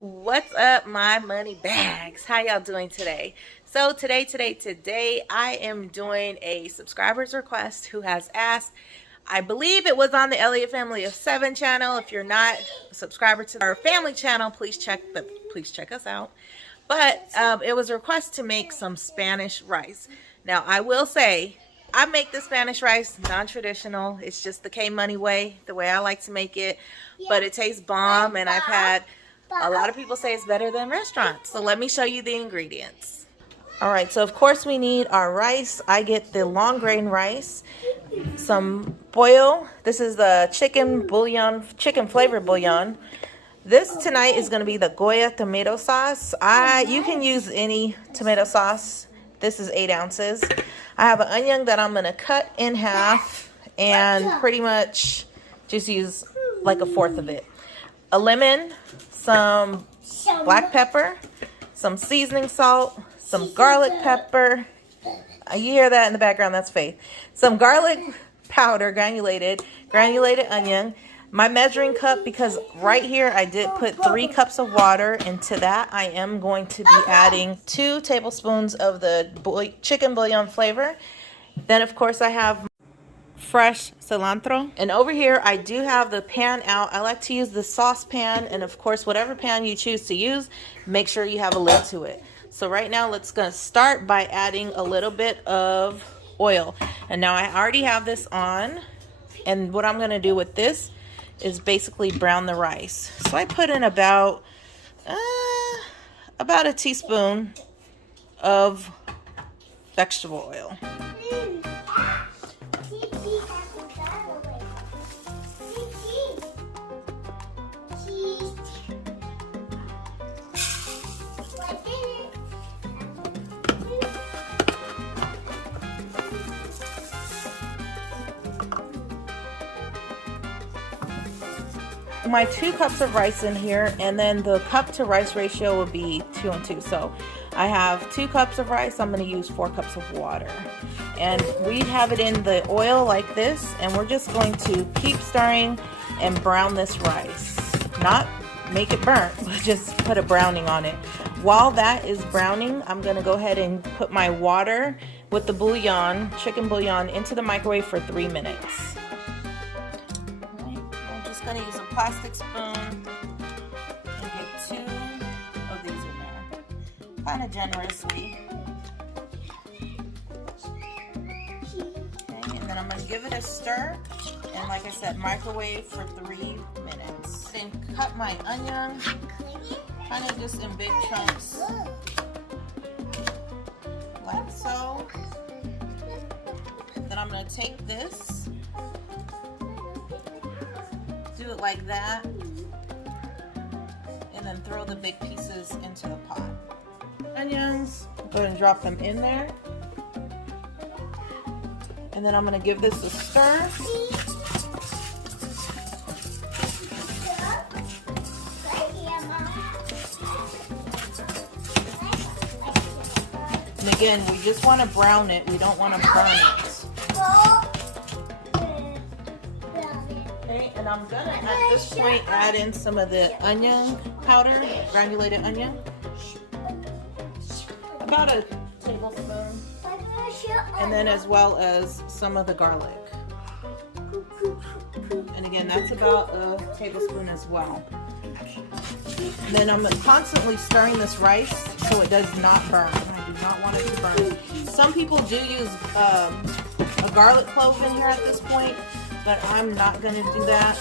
What's up, my money bags? How y'all doing today? So today I am doing a subscriber's request who has asked. I believe it was on the Elliott Family of 7 channel. If you're not a subscriber to our family channel, please check us out. But it was a request to make some Spanish rice. Now I will say I make the Spanish rice non-traditional. It's just the K Money way, the way I like to make it. But it tastes bomb, and I've had a lot of people say it's better than restaurants. So let me show you the ingredients. All right, so of course we need our rice. I get the long grain rice, some pollo. This is the chicken bouillon, chicken flavored bouillon. This tonight is going to be the Goya tomato sauce. You can use any tomato sauce. This is 8 ounces. I have an onion that I'm going to cut in half and pretty much just use like a fourth of it. A lemon, some black pepper, some seasoning salt, some garlic pepper. You hear that in the background, that's Faith. Some garlic powder, granulated onion. My measuring cup, because right here I did put 3 cups of water into that. I am going to be adding 2 tablespoons of the chicken bouillon flavor. Then of course I have fresh cilantro, and over here I do have the pan out. I like to use the saucepan, and of course whatever pan you choose to use, make sure you have a lid to it. So right now let's gonna start by adding a little bit of oil. And now I already have this on, and what I'm gonna do with this is basically brown the rice. So I put in about a teaspoon of vegetable oil. My 2 cups of rice in here, and then the cup to rice ratio will be 2 and 2. So I have 2 cups of rice. I'm going to use 4 cups of water, and we have it in the oil like this, and we're just going to keep stirring and brown this rice. Not make it burnt, but just put a browning on it. While that is browning, I'm going to go ahead and put my water with the bouillon, chicken bouillon, into the microwave for 3 minutes. I'm going to use a plastic spoon and get 2 of these in there, kind of generously. Okay, and then I'm going to give it a stir, and like I said, microwave for 3 minutes. Then cut my onion, kind of just in big chunks, like so. Then I'm going to take this, do it like that, and then throw the big pieces into the pot. Onions, go ahead and drop them in there, and then I'm going to give this a stir. And again, we just want to brown it, we don't want to burn it. Okay, and I'm gonna at this point add in some of the onion powder, granulated onion, about a tablespoon, and then as well as some of the garlic. And again, that's about a tablespoon as well. And then I'm constantly stirring this rice so it does not burn. I do not want it to burn. Some people do use a garlic clove in here at this point, but I'm not going to do that.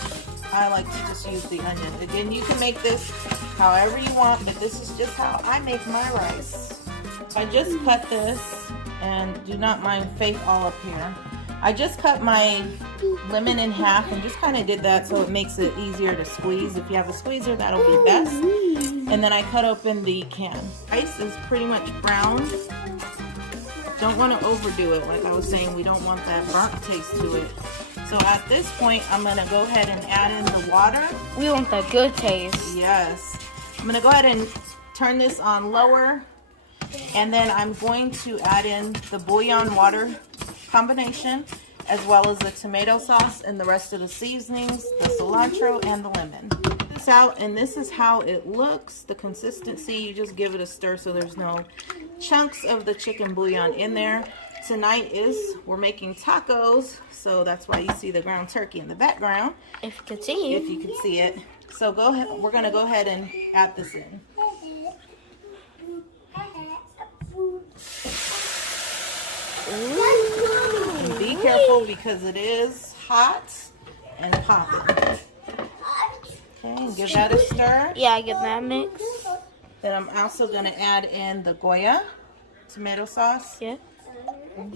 I like to just use the onion. Again, you can make this however you want, but this is just how I make my rice. So I just cut this, and do not mind Faith all up here. I just cut my lemon in half and just kind of did that so it makes it easier to squeeze. If you have a squeezer, that'll be best. And then I cut open the can. Rice is pretty much brown. Don't want to overdo it. Like I was saying, we don't want that burnt taste to it. So at this point, I'm going to go ahead and add in the water. We want the good taste. Yes. I'm going to go ahead and turn this on lower. And then I'm going to add in the bouillon water combination, as well as the tomato sauce and the rest of the seasonings, the cilantro, and the lemon. This this out, and this is how it looks. The consistency, you just give it a stir so there's no chunks of the chicken bouillon in there. Tonight we're making tacos, so that's why you see the ground turkey in the background. If you can see it. If you can see it. So go ahead, we're gonna go ahead and add this in. And be careful because it is hot and popping. Okay, give that a stir. Yeah, get that mix. Then I'm also gonna add in the Goya tomato sauce. Yeah. I'm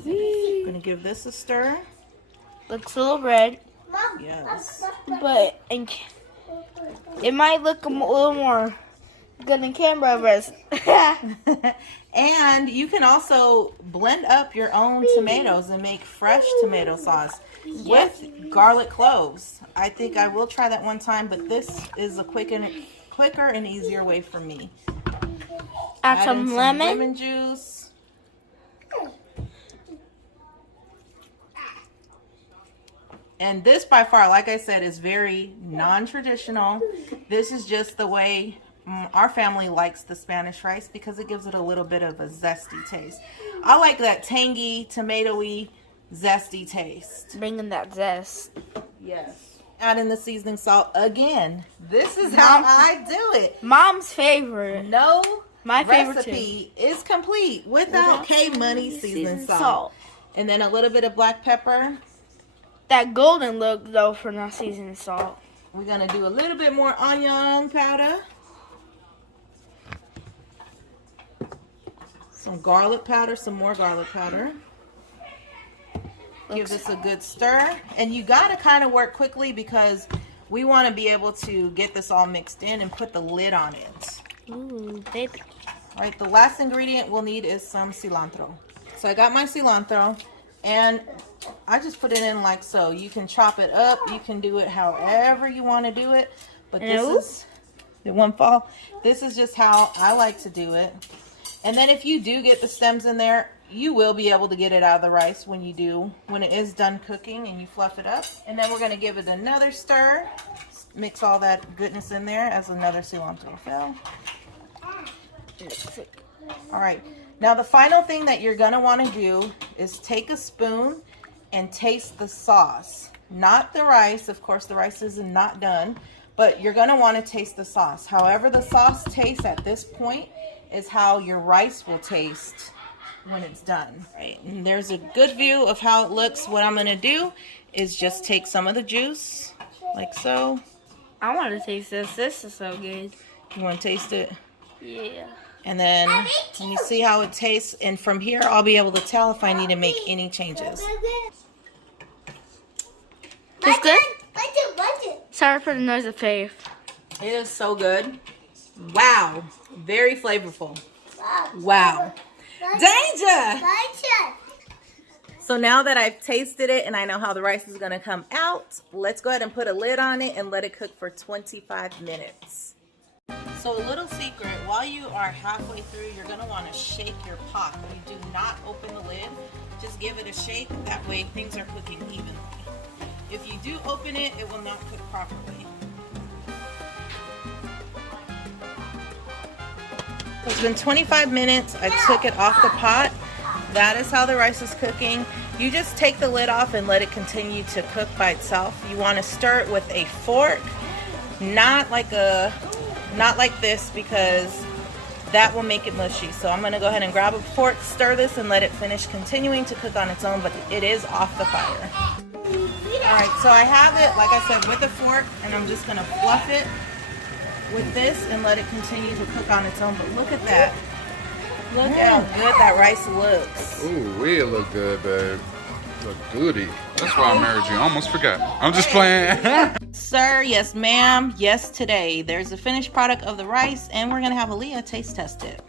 gonna give this a stir. Looks a little red. Yes. But it might look a little more good in camera, but And you can also blend up your own tomatoes and make fresh tomato sauce with garlic cloves. I think I will try that one time, but this is a quicker and easier way for me. Add some lemon juice. And this by far, like I said, is very non-traditional. This is just the way our family likes the Spanish rice because it gives it a little bit of a zesty taste. I like that tangy, tomatoey, zesty taste. Bringing that zest. Yes. Add in the seasoning salt again. This is how I do it. Mom's favorite. No My favorite recipe is complete without K-Money seasoning salt. And then a little bit of black pepper. That golden look though for not seasoning salt. We're gonna do a little bit more onion powder. Some garlic powder, some more garlic powder. Give this a good stir. And you gotta kind of work quickly because we wanna be able to get this all mixed in and put the lid on it. Ooh, baby. All right, the last ingredient we'll need is some cilantro. So I got my cilantro and I just put it in like so. You can chop it up, you can do it however you want to do it. But it won't fall. This is just how I like to do it. And then if you do get the stems in there, you will be able to get it out of the rice when it is done cooking and you fluff it up. And then we're going to give it another stir. Mix all that goodness in there as another cilantro fell. All right. Now the final thing that you're going to want to do is take a spoon and taste the sauce. Not the rice. Of course, the rice is not done. But you're going to want to taste the sauce. However the sauce tastes at this point is how your rice will taste when it's done. Right, and there's a good view of how it looks. What I'm going to do is just take some of the juice, like so. I want to taste this. This is so good. You want to taste it? Yeah. And then let me see how it tastes. And from here, I'll be able to tell if I need to make any changes. It's good? Sorry for the noise of Faith. It is so good. Wow. Very flavorful. Wow. Danger! So now that I've tasted it and I know how the rice is going to come out, let's go ahead and put a lid on it and let it cook for 25 minutes. So a little secret, while you are halfway through, you're going to want to shake your pot. You do not open the lid. Just give it a shake. That way things are cooking evenly. If you do open it, it will not cook properly. It's been 25 minutes. I took it off the pot. That is how the rice is cooking. You just take the lid off and let it continue to cook by itself. You want to stir it with a fork, not like this, because that will make it mushy. So I'm going to go ahead and grab a fork, stir this, and let it finish continuing to cook on its own, but it is off the fire. Alright, so I have it, like I said, with a fork, and I'm just going to fluff it with this and let it continue to cook on its own. But look at that. Look how good that rice looks. Ooh, it look good, babe. Look goody. That's why I married you. I almost forgot. I'm just playing. Sir, yes ma'am, yes today. There's the finished product of the rice, and we're going to have Aaliyah taste test it.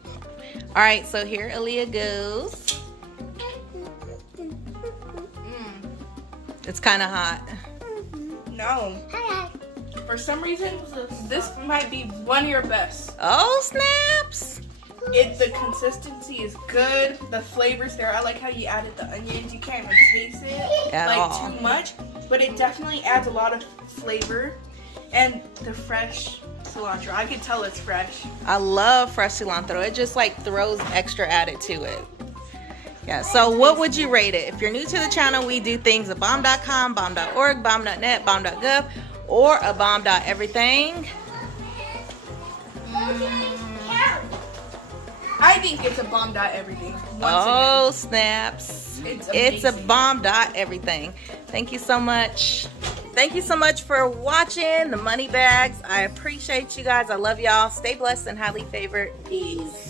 Alright, so here Aaliyah goes. It's kind of hot. No. For some reason, this might be one of your best. Oh, snaps. The consistency is good. The flavor's there. I like how you added the onions. You can't even taste it At all. too much, but it definitely adds a lot of flavor. And the fresh cilantro. I can tell it's fresh. I love fresh cilantro. It just like throws extra added to it. Yeah, so what would you rate it? If you're new to the channel, we do things at bomb.com, bomb.org, bomb.net, bomb.gov, or a bomb.everything. I think it's a bomb.everything. Oh, snaps. It's a amazing. bomb.everything. Thank you so much. Thank you so much for watching the money bags. I appreciate you guys. I love y'all. Stay blessed and highly favored. Peace.